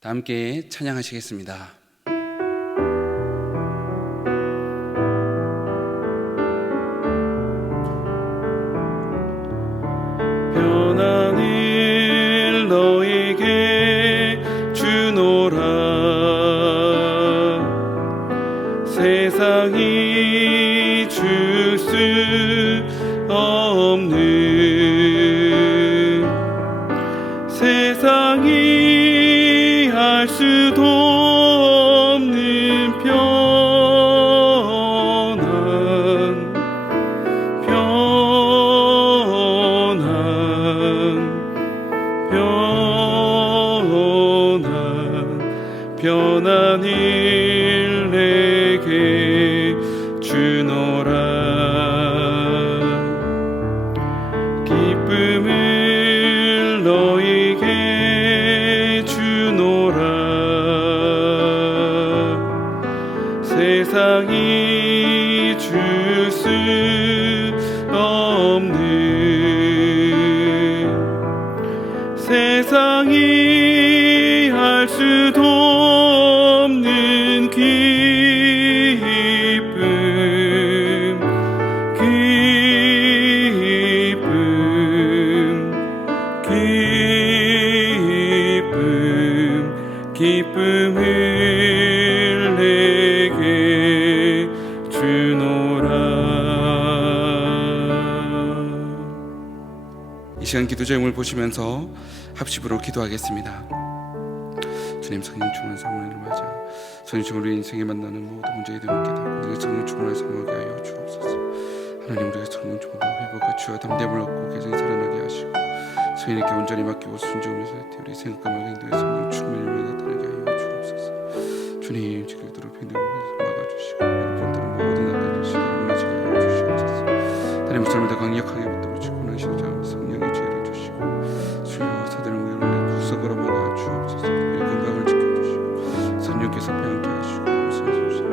다 함께 찬양하시겠습니다. 변화를 너에게 주노라. 세상이 줄 수 없는, 세상이 할 수도 없는 변한 일 내게 주노라. 기쁨을 너에게 주노라. 세상이 줄 수 없는, 세상이 할 수도 없는 기쁨을 내게 주노라. 이 시간 기도 제목을 보시면서 합심으로 기도하겠습니다. 주님, 성령 충만 사모를 맞아 성령 충만 우리 인생에 만나는 모든 문제에 대놓게 되고 우리가 성령 충만을 사모하게 하여 주옵소서. 하나님, 우리가 성령 충만과 회복과 주와 담대함을 얻고 개정이 살아나게 하시고 성령님께 온전히 맡기고 순종하면서 우리 생각과 말 행동에 성령 충만을 나타나게 하여 주옵소서. 주님, 지금 더럽힌 데를 막아주시고 여러분들은 모든 악한 시대에 무너지게 하여 주시옵소서. 하나님, 목사님을 더 강력하게 붙들어주시고 원하시는 자 성령의 지혜를 주시고 주여 사단의 우리를 구석으로 막아 주옵소서. 우리 건강을 지켜주시고 성령께서 평안케 하시고 용서해주시고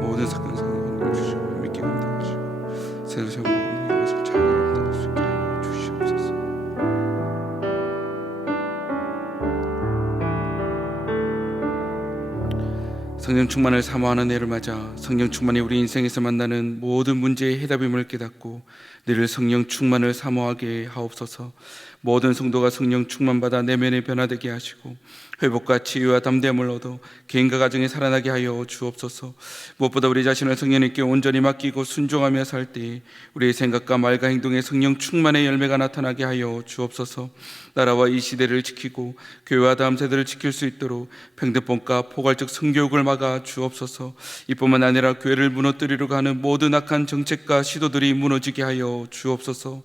모든 사건 상황을 건너주시고 믿게 감당하시고 새로운 모든 것을 잘 감당할 수 있게 하여 주시옵소서. 성령 충만을 사모하는 해를 맞아 성령 충만이 우리 인생에서 만나는 모든 문제의 해답임을 깨닫고 늘 성령 충만을 사모하게 하옵소서. 모든 성도가 성령 충만받아 내면에 변화되게 하시고 회복과 치유와 담대함을 얻어 개인과 가정에 살아나게 하여 주옵소서. 무엇보다 우리 자신을 성령님께 온전히 맡기고 순종하며 살 때에 우리의 생각과 말과 행동에 성령 충만의 열매가 나타나게 하여 주옵소서. 나라와 이 시대를 지키고 교회와 다음 세대를 지킬 수 있도록 평등법과 포괄적 성교육을 막아 주옵소서. 이뿐만 아니라 교회를 무너뜨리려고 하는 모든 악한 정책과 시도들이 무너지게 하여 주옵소서.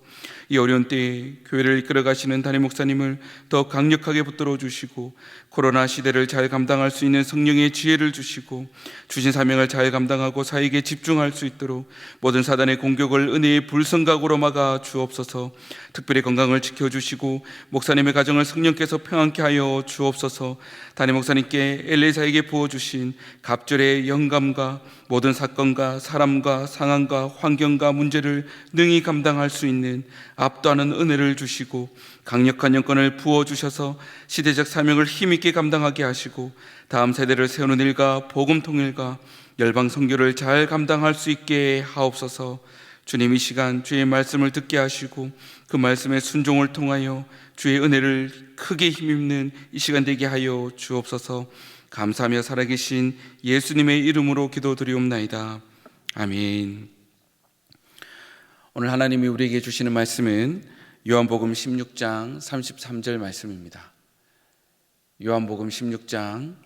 이 어려운 때에 교회를 이끌어 가시는 담임 목사님을 더 강력하게 붙들어 주시고 코로나 시대를 잘 감당할 수 있는 성령의 지혜를 주시고 주신 사명을 잘 감당하고 사역에 집중할 수 있도록 모든 사단의 공격을 은혜의 불성각으로 막아 주옵소서. 특별히 건강을 지켜주시고 목사님의 가정을 성령께서 평안케 하여 주옵소서. 담임 목사님께 엘리사에게 부어주신 갑절의 영감과 모든 사건과 사람과 상황과 환경과 문제를 능히 감당할 수 있는 압도하는 은혜를 주시고 강력한 영권을 부어주셔서 시대적 사명을 힘있게 감당하게 하시고 다음 세대를 세우는 일과 복음 통일과 열방 선교를 잘 감당할 수 있게 하옵소서. 주님, 이 시간 주의 말씀을 듣게 하시고 그 말씀의 순종을 통하여 주의 은혜를 크게 힘입는 이 시간 되게 하여 주옵소서. 감사하며 살아계신 예수님의 이름으로 기도드리옵나이다. 아멘. 오늘 하나님이 우리에게 주시는 말씀은 요한복음 16장 33절 말씀입니다. 요한복음 16장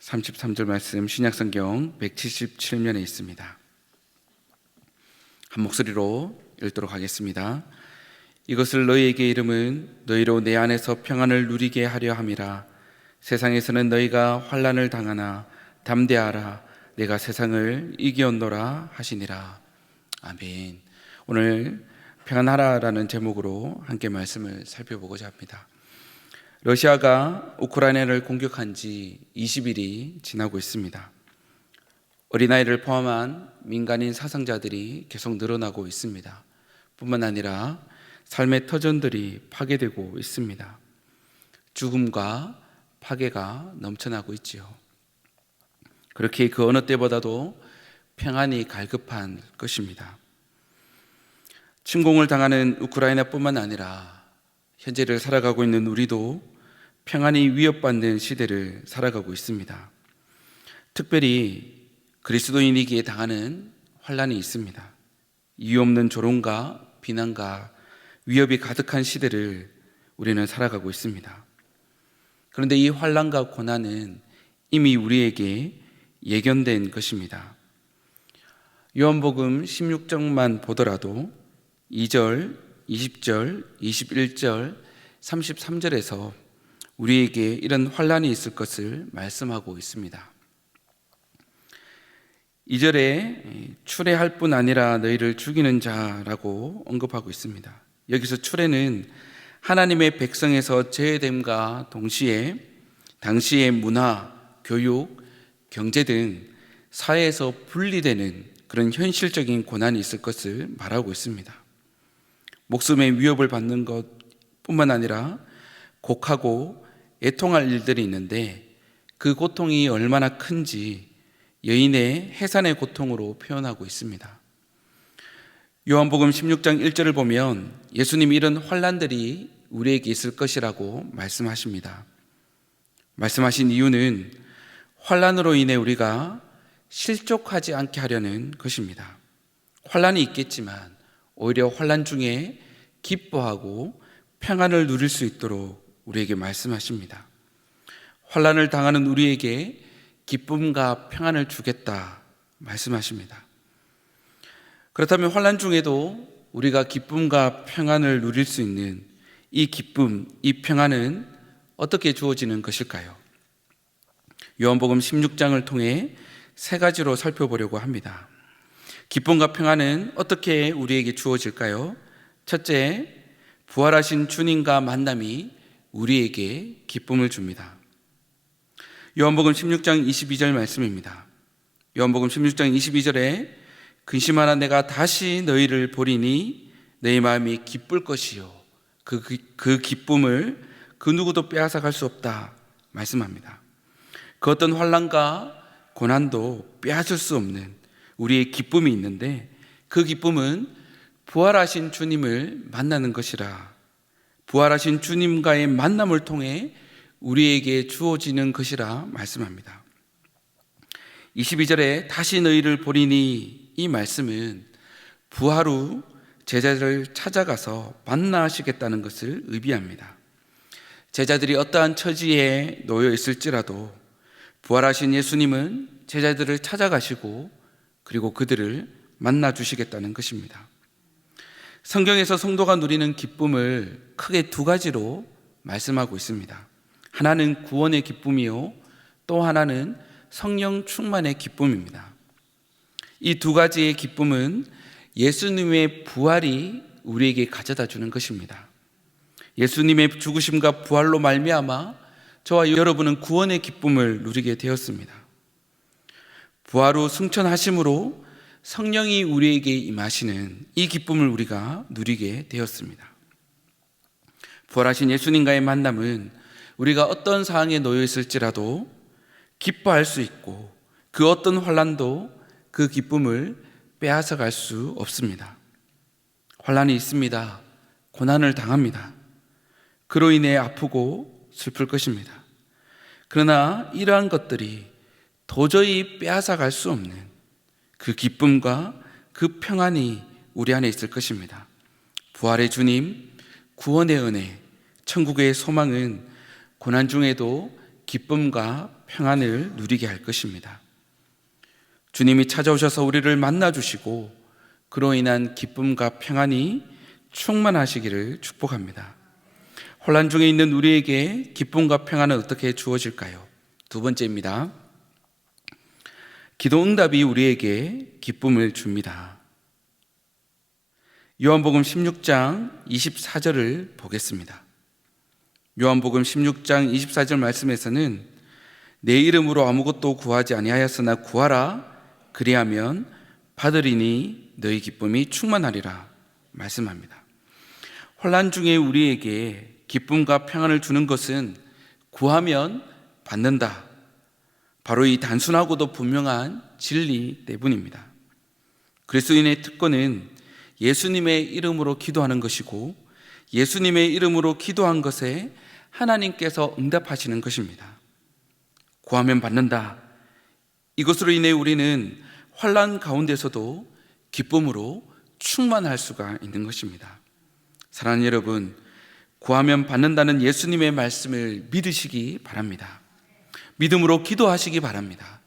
33절 말씀, 신약성경 177면에 있습니다. 한 목소리로 읽도록 하겠습니다. 이것을 너희에게 이름은 너희로 내 안에서 평안을 누리게 하려 함이라. 세상에서는 너희가 환난을 당하나 담대하라. 내가 세상을 이기었노라 하시니라. 아멘. 오늘 평안하라라는 제목으로 함께 말씀을 살펴보고자 합니다. 러시아가 우크라이나를 공격한 지 20일이 지나고 있습니다. 어린아이를 포함한 민간인 사상자들이 계속 늘어나고 있습니다. 뿐만 아니라 삶의 터전들이 파괴되고 있습니다. 죽음과 파괴가 넘쳐나고 있지요. 그렇게 그 어느 때보다도 평안이 갈급한 것입니다. 침공을 당하는 우크라이나뿐만 아니라 현재를 살아가고 있는 우리도 평안이 위협받는 시대를 살아가고 있습니다. 특별히 그리스도인이기에 당하는 환난이 있습니다. 이유 없는 조롱과 비난과 위협이 가득한 시대를 우리는 살아가고 있습니다. 그런데 이 환난과 고난은 이미 우리에게 예견된 것입니다. 요한복음 16장만 보더라도 2절, 20절, 21절, 33절에서 우리에게 이런 환난이 있을 것을 말씀하고 있습니다. 2절에 추례할 뿐 아니라 너희를 죽이는 자라고 언급하고 있습니다. 여기서 추례는 하나님의 백성에서 제외됨과 동시에 당시의 문화, 교육, 경제 등 사회에서 분리되는 그런 현실적인 고난이 있을 것을 말하고 있습니다. 목숨의 위협을 받는 것뿐만 아니라 곡하고 애통할 일들이 있는데 그 고통이 얼마나 큰지 여인의 해산의 고통으로 표현하고 있습니다. 요한복음 16장 1절을 보면 예수님이 이런 환난들이 우리에게 있을 것이라고 말씀하십니다. 말씀하신 이유는 환난으로 인해 우리가 실족하지 않게 하려는 것입니다. 환난이 있겠지만 오히려 환난 중에 기뻐하고 평안을 누릴 수 있도록 우리에게 말씀하십니다. 환난을 당하는 우리에게 기쁨과 평안을 주겠다 말씀하십니다. 그렇다면 환난 중에도 우리가 기쁨과 평안을 누릴 수 있는 이 기쁨, 이 평안은 어떻게 주어지는 것일까요? 요한복음 16장을 통해 세 가지로 살펴보려고 합니다. 기쁨과 평안은 어떻게 우리에게 주어질까요? 첫째, 부활하신 주님과 만남이 우리에게 기쁨을 줍니다. 요한복음 16장 22절 말씀입니다. 요한복음 16장 22절에 근심하나 내가 다시 너희를 보리니 너희 마음이 기쁠 것이요 그 기쁨을 그 누구도 빼앗아갈 수 없다 말씀합니다. 그 어떤 환난과 고난도 빼앗을 수 없는 우리의 기쁨이 있는데 그 기쁨은 부활하신 주님을 만나는 것이라, 부활하신 주님과의 만남을 통해 우리에게 주어지는 것이라 말씀합니다. 22절에 다시 너희를 보리니 이 말씀은 부활 후 제자들을 찾아가서 만나시겠다는 것을 의미합니다. 제자들이 어떠한 처지에 놓여 있을지라도 부활하신 예수님은 제자들을 찾아가시고 그리고 그들을 만나 주시겠다는 것입니다. 성경에서 성도가 누리는 기쁨을 크게 두 가지로 말씀하고 있습니다. 하나는 구원의 기쁨이요, 또 하나는 성령 충만의 기쁨입니다. 이 두 가지의 기쁨은 예수님의 부활이 우리에게 가져다 주는 것입니다. 예수님의 죽으심과 부활로 말미암아 저와 여러분은 구원의 기쁨을 누리게 되었습니다. 부활 후 승천하심으로 성령이 우리에게 임하시는 이 기쁨을 우리가 누리게 되었습니다. 부활하신 예수님과의 만남은 우리가 어떤 상황에 놓여 있을지라도 기뻐할 수 있고 그 어떤 환난도 그 기쁨을 빼앗아갈 수 없습니다. 환난이 있습니다. 고난을 당합니다. 그로 인해 아프고 슬플 것입니다. 그러나 이러한 것들이 도저히 빼앗아갈 수 없는 그 기쁨과 그 평안이 우리 안에 있을 것입니다. 부활의 주님, 구원의 은혜, 천국의 소망은 고난 중에도 기쁨과 평안을 누리게 할 것입니다. 주님이 찾아오셔서 우리를 만나주시고 그로 인한 기쁨과 평안이 충만하시기를 축복합니다. 혼란 중에 있는 우리에게 기쁨과 평안은 어떻게 주어질까요? 두 번째입니다. 기도 응답이 우리에게 기쁨을 줍니다. 요한복음 16장 24절을 보겠습니다. 요한복음 16장 24절 말씀에서는 내 이름으로 아무것도 구하지 아니하였으나 구하라 그리하면 받으리니 너희 기쁨이 충만하리라 말씀합니다. 혼란 중에 우리에게 기쁨과 평안을 주는 것은 구하면 받는다. 바로 이 단순하고도 분명한 진리 때문입니다. 그리스도인의 특권은 예수님의 이름으로 기도하는 것이고 예수님의 이름으로 기도한 것에 하나님께서 응답하시는 것입니다. 구하면 받는다. 이것으로 인해 우리는 환난 가운데서도 기쁨으로 충만할 수가 있는 것입니다. 사랑하는 여러분, 구하면 받는다는 예수님의 말씀을 믿으시기 바랍니다. 믿음으로 기도하시기 바랍니다.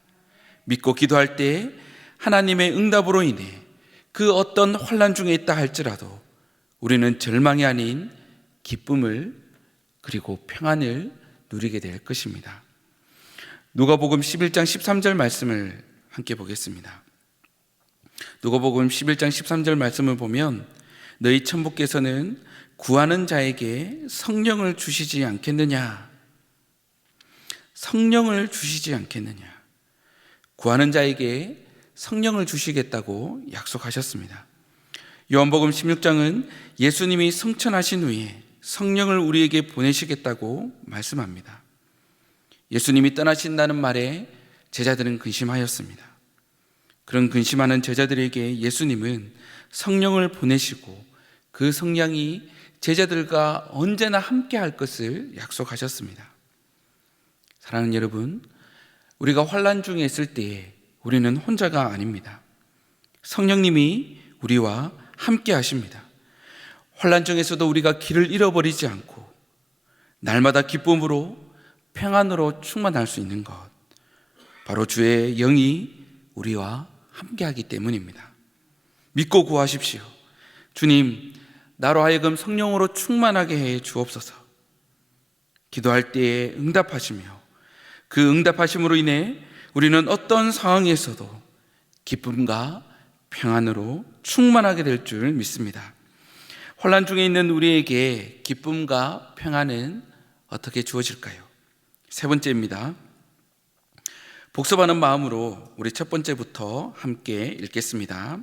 믿고 기도할 때 하나님의 응답으로 인해 그 어떤 환난 중에 있다 할지라도 우리는 절망이 아닌 기쁨을 그리고 평안을 누리게 될 것입니다. 누가복음 11장 13절 말씀을 함께 보겠습니다. 누가복음 11장 13절 말씀을 보면 너희 천부께서는 구하는 자에게 성령을 주시지 않겠느냐. 성령을 주시지 않겠느냐. 구하는 자에게 성령을 주시겠다고 약속하셨습니다. 요한복음 16장은 예수님이 성천하신 후에 성령을 우리에게 보내시겠다고 말씀합니다. 예수님이 떠나신다는 말에 제자들은 근심하였습니다. 그런 근심하는 제자들에게 예수님은 성령을 보내시고 그 성령이 제자들과 언제나 함께 할 것을 약속하셨습니다. 사랑하는 여러분, 우리가 환난 중에 있을 때에 우리는 혼자가 아닙니다. 성령님이 우리와 함께 하십니다. 환난 중에서도 우리가 길을 잃어버리지 않고 날마다 기쁨으로 평안으로 충만할 수 있는 것, 바로 주의 영이 우리와 함께하기 때문입니다. 믿고 구하십시오. 주님, 나로 하여금 성령으로 충만하게 해 주옵소서. 기도할 때에 응답하시며 그 응답하심으로 인해 우리는 어떤 상황에서도 기쁨과 평안으로 충만하게 될 줄 믿습니다. 환난 중에 있는 우리에게 기쁨과 평안은 어떻게 주어질까요? 세 번째입니다. 복습하는 마음으로 우리 첫 번째부터 함께 읽겠습니다.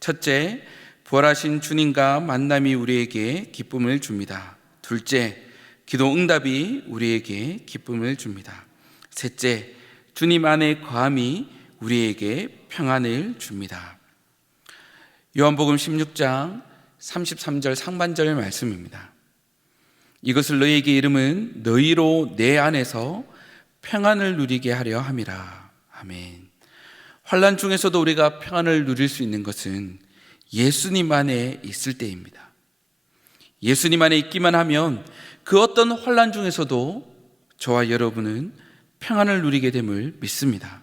첫째, 부활하신 주님과 만남이 우리에게 기쁨을 줍니다. 둘째, 기도 응답이 우리에게 기쁨을 줍니다. 셋째, 주님 안에 거함이 우리에게 평안을 줍니다. 요한복음 16장 33절 상반절 말씀입니다. 이것을 너희에게 이름은 너희로 내 안에서 평안을 누리게 하려 함이라. 아멘. 환난 중에서도 우리가 평안을 누릴 수 있는 것은 예수님 안에 있을 때입니다. 예수님 안에 있기만 하면 그 어떤 환난 중에서도 저와 여러분은 평안을 누리게 됨을 믿습니다.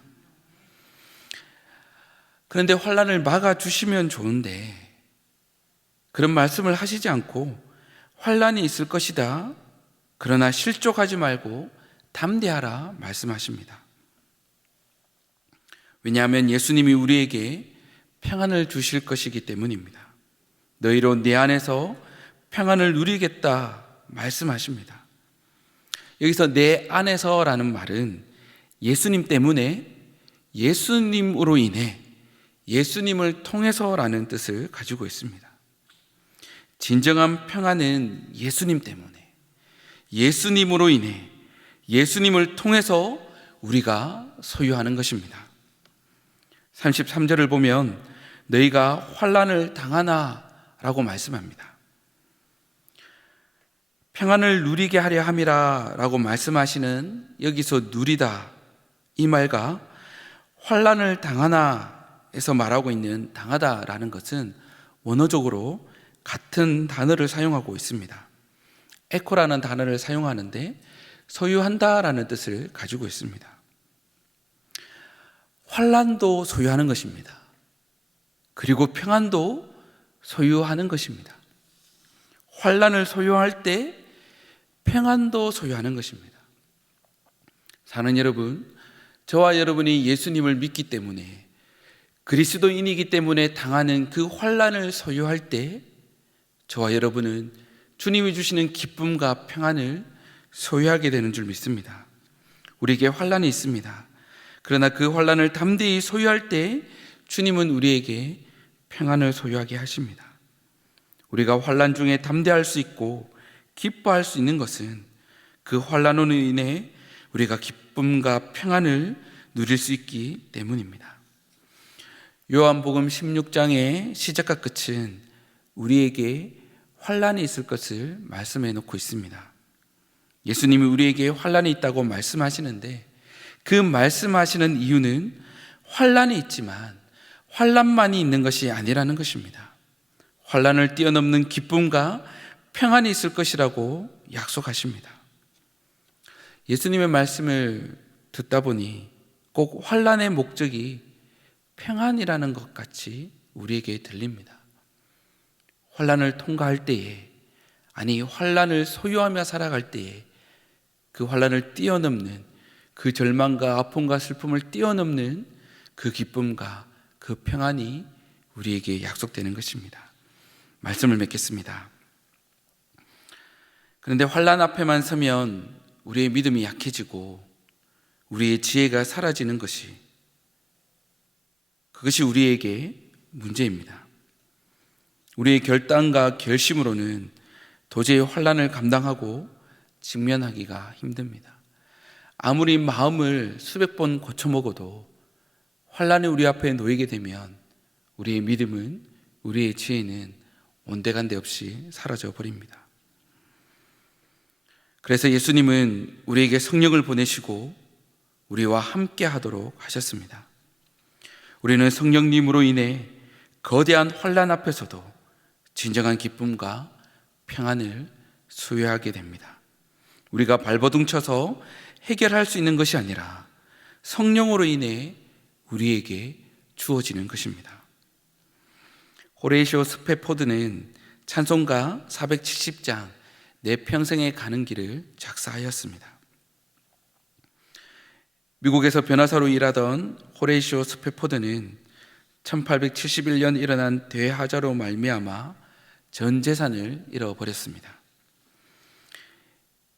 그런데 환난을 막아주시면 좋은데 그런 말씀을 하시지 않고 환난이 있을 것이다. 그러나 실족하지 말고 담대하라 말씀하십니다. 왜냐하면 예수님이 우리에게 평안을 주실 것이기 때문입니다. 너희로 내 안에서 평안을 누리겠다 말씀하십니다. 여기서 내 안에서라는 말은 예수님 때문에, 예수님으로 인해, 예수님을 통해서라는 뜻을 가지고 있습니다. 진정한 평안은 예수님 때문에, 예수님으로 인해, 예수님을 통해서 우리가 소유하는 것입니다. 33절을 보면 너희가 환난을 당하나 라고 말씀합니다. 평안을 누리게 하려 함이라 라고 말씀하시는 여기서 누리다 이 말과 환난을 당하나 에서 말하고 있는 당하다 라는 것은 원어적으로 같은 단어를 사용하고 있습니다. 에코라는 단어를 사용하는데 소유한다 라는 뜻을 가지고 있습니다. 환난도 소유하는 것입니다. 그리고 평안도 소유하는 것입니다. 환난을 소유할 때 평안도 소유하는 것입니다. 사는 여러분, 저와 여러분이 예수님을 믿기 때문에, 그리스도인이기 때문에 당하는 그 환난을 소유할 때 저와 여러분은 주님이 주시는 기쁨과 평안을 소유하게 되는 줄 믿습니다. 우리에게 환난이 있습니다. 그러나 그 환난을 담대히 소유할 때 주님은 우리에게 평안을 소유하게 하십니다. 우리가 환난 중에 담대할 수 있고 기뻐할 수 있는 것은 그 환난으로 인해 우리가 기쁨과 평안을 누릴 수 있기 때문입니다. 요한복음 16장의 시작과 끝은 우리에게 환난이 있을 것을 말씀해 놓고 있습니다. 예수님이 우리에게 환난이 있다고 말씀하시는데 그 말씀하시는 이유는 환난이 있지만 환난만이 있는 것이 아니라는 것입니다. 환난을 뛰어넘는 기쁨과 평안이 있을 것이라고 약속하십니다. 예수님의 말씀을 듣다 보니 꼭 환난의 목적이 평안이라는 것 같이 우리에게 들립니다. 환난을 통과할 때에, 아니 환난을 소유하며 살아갈 때에 그 환난을 뛰어넘는, 그 절망과 아픔과 슬픔을 뛰어넘는 그 기쁨과 그 평안이 우리에게 약속되는 것입니다. 말씀을 맺겠습니다. 그런데 환난 앞에만 서면 우리의 믿음이 약해지고 우리의 지혜가 사라지는 그것이 우리에게 문제입니다. 우리의 결단과 결심으로는 도저히 환난을 감당하고 직면하기가 힘듭니다. 아무리 마음을 수백 번 고쳐먹어도 환난이 우리 앞에 놓이게 되면 우리의 믿음은, 우리의 지혜는 온데간데 없이 사라져 버립니다. 그래서 예수님은 우리에게 성령을 보내시고 우리와 함께 하도록 하셨습니다. 우리는 성령님으로 인해 거대한 환난 앞에서도 진정한 기쁨과 평안을 소유하게 됩니다. 우리가 발버둥 쳐서 해결할 수 있는 것이 아니라 성령으로 인해 우리에게 주어지는 것입니다. 호레이시오 스페포드는 찬송가 470장 내 평생에 가는 길을 작사하였습니다. 미국에서 변호사로 일하던 호레이시오 스페포드는 1871년 일어난 대화자로 말미암아 전 재산을 잃어버렸습니다.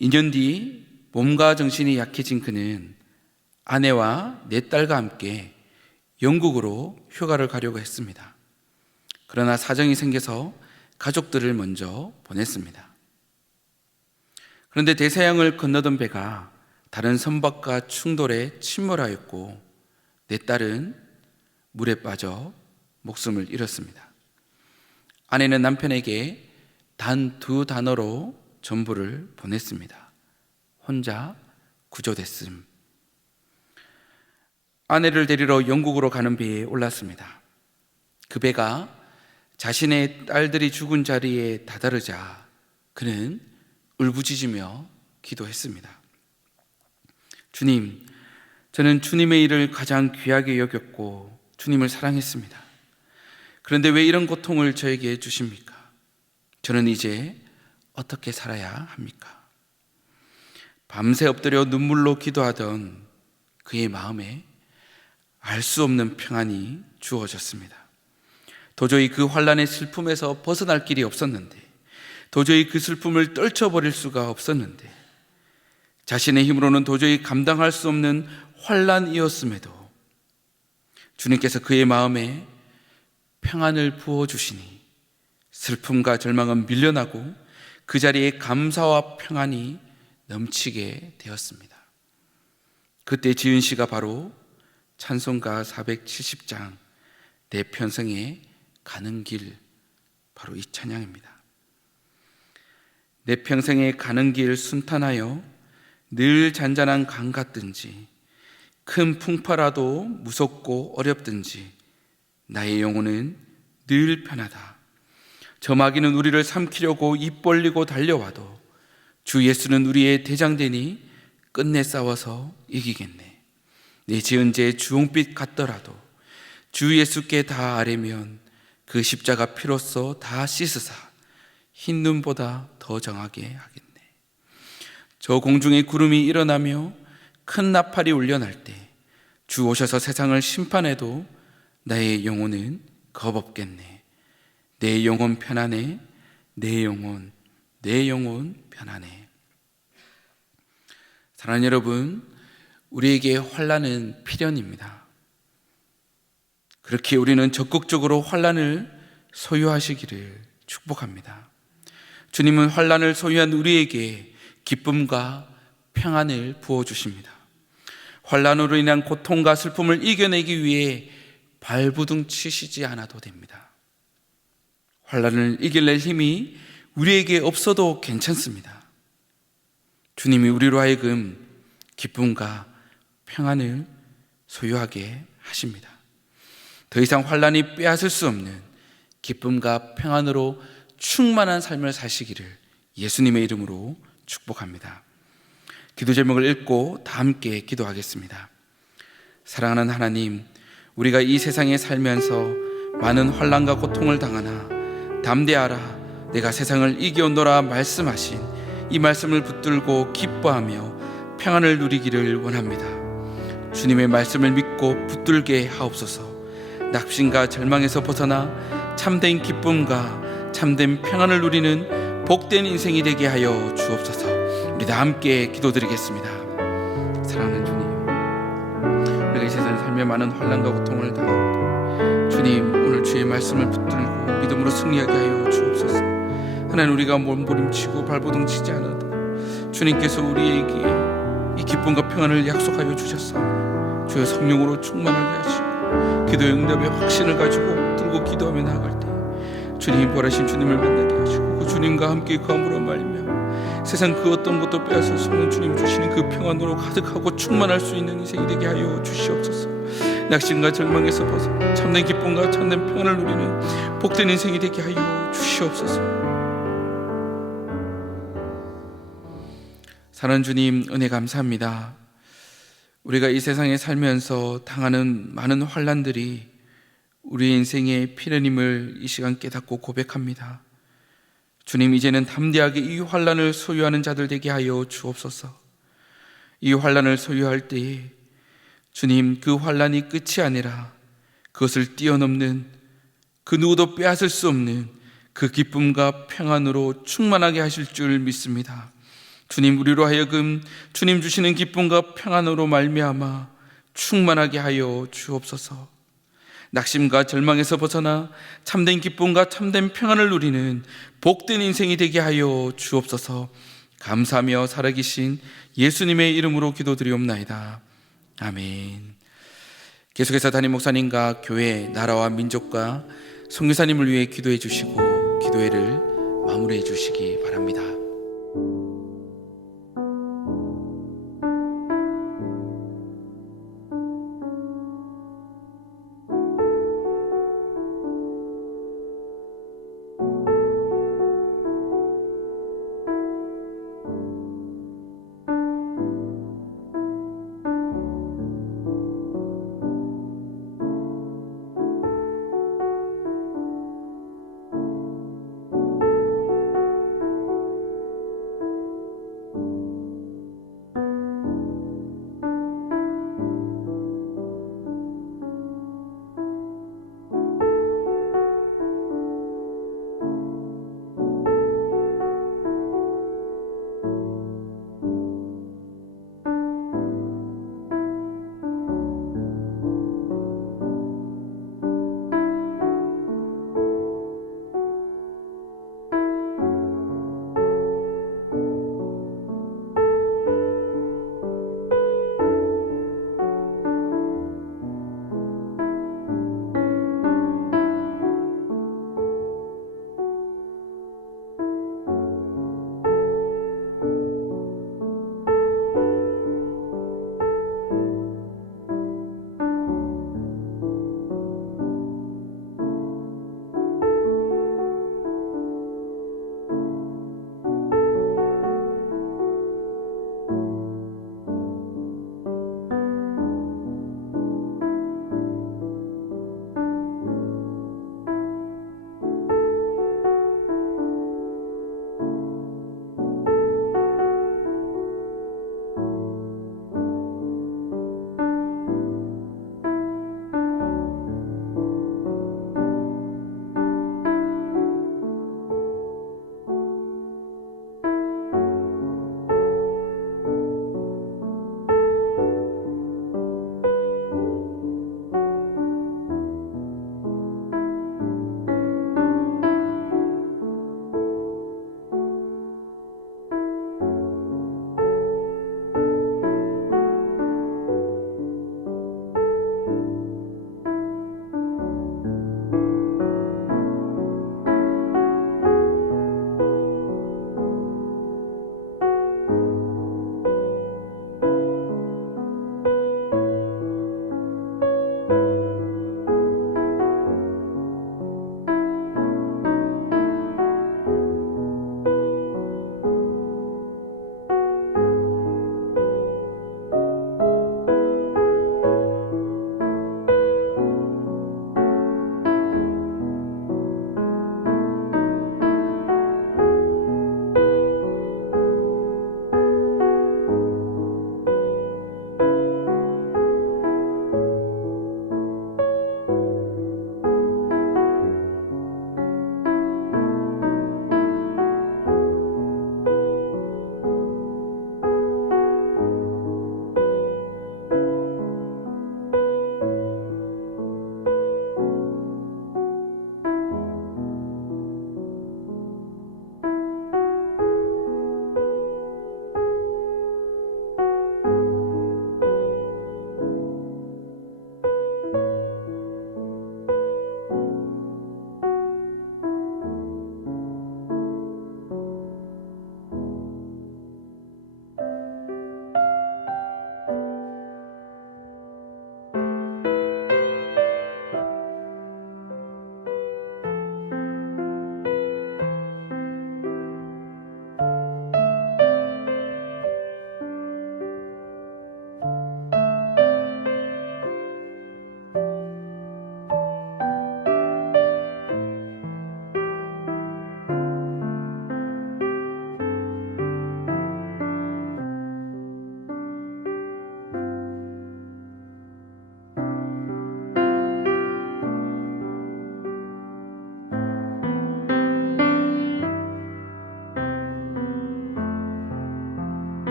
2년 뒤 몸과 정신이 약해진 그는 아내와 4딸과 함께 영국으로 휴가를 가려고 했습니다. 그러나 사정이 생겨서 가족들을 먼저 보냈습니다. 그런데 대서양을 건너던 배가 다른 선박과 충돌해 침몰하였고 4딸은 물에 빠져 목숨을 잃었습니다. 아내는 남편에게 단 2단어로 전부를 보냈습니다. 혼자 구조됐음. 아내를 데리러 영국으로 가는 배에 올랐습니다. 그 배가 자신의 딸들이 죽은 자리에 다다르자 그는 울부짖으며 기도했습니다. 주님, 저는 주님의 일을 가장 귀하게 여겼고 주님을 사랑했습니다. 그런데 왜 이런 고통을 저에게 주십니까? 저는 이제 어떻게 살아야 합니까? 밤새 엎드려 눈물로 기도하던 그의 마음에 알 수 없는 평안이 주어졌습니다. 도저히 그 환난의 슬픔에서 벗어날 길이 없었는데, 도저히 그 슬픔을 떨쳐버릴 수가 없었는데, 자신의 힘으로는 도저히 감당할 수 없는 환난이었음에도 주님께서 그의 마음에 평안을 부어주시니 슬픔과 절망은 밀려나고 그 자리에 감사와 평안이 넘치게 되었습니다. 그때 지은 시가 바로 찬송가 470장 내 평생에 가는 길, 바로 이 찬양입니다. 내 평생에 가는 길 순탄하여 늘 잔잔한 강 같든지 큰 풍파라도 무섭고 어렵든지 나의 영혼은 늘 편하다. 저 마귀는 우리를 삼키려고 입 벌리고 달려와도 주 예수는 우리의 대장되니 끝내 싸워서 이기겠네. 내 지은 죄 주홍빛 같더라도 주 예수께 다 아뢰면 그 십자가 피로써 다 씻으사 흰 눈보다 더 정하게 하겠네. 저 공중에 구름이 일어나며 큰 나팔이 울려날 때 주 오셔서 세상을 심판해도 나의 영혼은 겁없겠네. 내 영혼 편하네. 내 영혼 편하네. 사랑하는 여러분, 우리에게 환난은 필연입니다. 그렇게 우리는 적극적으로 환난을 소유하시기를 축복합니다. 주님은 환난을 소유한 우리에게 기쁨과 평안을 부어주십니다. 환난으로 인한 고통과 슬픔을 이겨내기 위해 발부둥 치시지 않아도 됩니다. 환난을 이겨낼 힘이 우리에게 없어도 괜찮습니다. 주님이 우리로 하여금 기쁨과 평안을 소유하게 하십니다. 더 이상 환난이 빼앗을 수 없는 기쁨과 평안으로 충만한 삶을 사시기를 예수님의 이름으로 축복합니다. 기도 제목을 읽고 다 함께 기도하겠습니다. 사랑하는 하나님, 우리가 이 세상에 살면서 많은 환난과 고통을 당하나 담대하라 내가 세상을 이겨온노라 말씀하신 이 말씀을 붙들고 기뻐하며 평안을 누리기를 원합니다. 주님의 말씀을 믿고 붙들게 하옵소서. 낙심과 절망에서 벗어나 참된 기쁨과 참된 평안을 누리는 복된 인생이 되게 하여 주옵소서. 우리 다 함께 기도드리겠습니다. 사랑하는 주님, 우리가 이 세상에 살며 많은 환난과 고통을 당합니다. 주님, 오늘 주의 말씀을 붙들고 믿음으로 승리하게 하여 주옵소서. 하나님, 우리가 몸부림치고 발버둥 치지 않아도 주님께서 우리에게 이 기쁨과 평안을 약속하여 주셨사오니 주의 성령으로 충만하게 하시고 기도의 응답의 확신을 가지고 들고 기도하며 나아갈 때 주님 보라신 주님을 만나게 하시고 그 주님과 함께 거함으로 말미암아 세상 그 어떤 것도 빼앗을 수 없는 주님 주시는 그 평안으로 가득하고 충만할 수 있는 인생이 되게 하여 주시옵소서. 낙심과 절망에서 벗어 참된 기쁨과 참된 평안을 누리는 복된 인생이 되게 하여 주시옵소서. 사랑하는 주님, 은혜 감사합니다. 우리가 이 세상에 살면서 당하는 많은 환난들이 우리 인생의 피레님을 이 시간 깨닫고 고백합니다. 주님, 이제는 담대하게 이 환난을 소유하는 자들 되게 하여 주옵소서. 이 환난을 소유할 때에 주님, 그 환난이 끝이 아니라 그것을 뛰어넘는 그 누구도 빼앗을 수 없는 그 기쁨과 평안으로 충만하게 하실 줄 믿습니다. 주님, 우리로 하여금 주님 주시는 기쁨과 평안으로 말미암아 충만하게 하여 주옵소서. 낙심과 절망에서 벗어나 참된 기쁨과 참된 평안을 누리는 복된 인생이 되게 하여 주옵소서. 감사하며 살아계신 예수님의 이름으로 기도드리옵나이다. 아멘. 계속해서 담임 목사님과 교회, 나라와 민족과 선교사님을 위해 기도해 주시고 기도회를 마무리해 주시기 바랍니다.